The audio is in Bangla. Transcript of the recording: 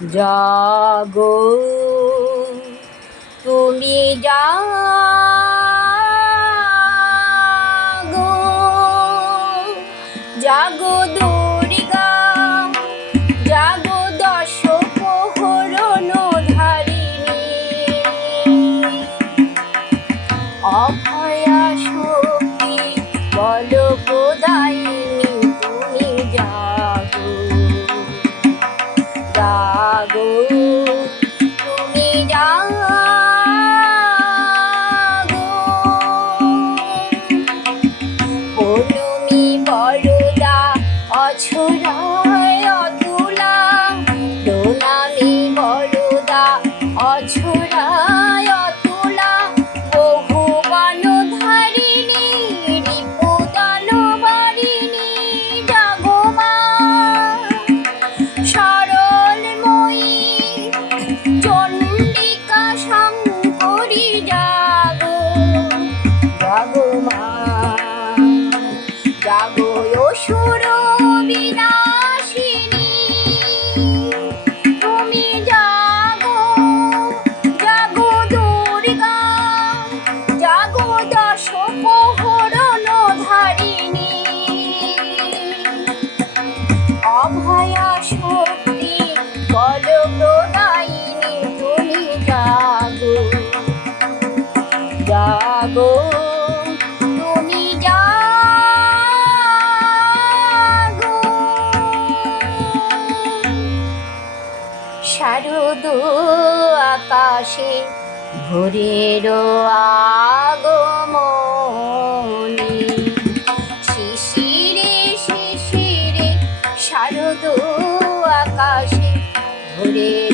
জাগো তুমি জাগো, জাগো দুর্গা, জাগো দশ প্রহরণ ধারিণী, অভয়া শক্তি বল প্রদায়িনী তুমি জাগো, জাগো তুমি জাগো। পৌলমী বরদা অছড়ায় অতুলা, প্রণামী বরদা অছড়ায় অতুলা, বহু বাণধারিণী রিপুদান বারিণী জাগো মা, সরলময়ী চণ্ডিকা শঙ্করী জাগো, জাগো মা, জাগো অসুর বিনাশিনী তুমি জাগো, জাগো দুর্গা, জাগো দশ প্রহরণ ধারিণী, অভয়া শক্তি বল প্রদায়িনী তুমি জাগো, জাগো তুমি জাগো। শারদ আকাশে ভোরের আগমনে, শিশিরে শিশিরে শারদ আকাশে ভোরের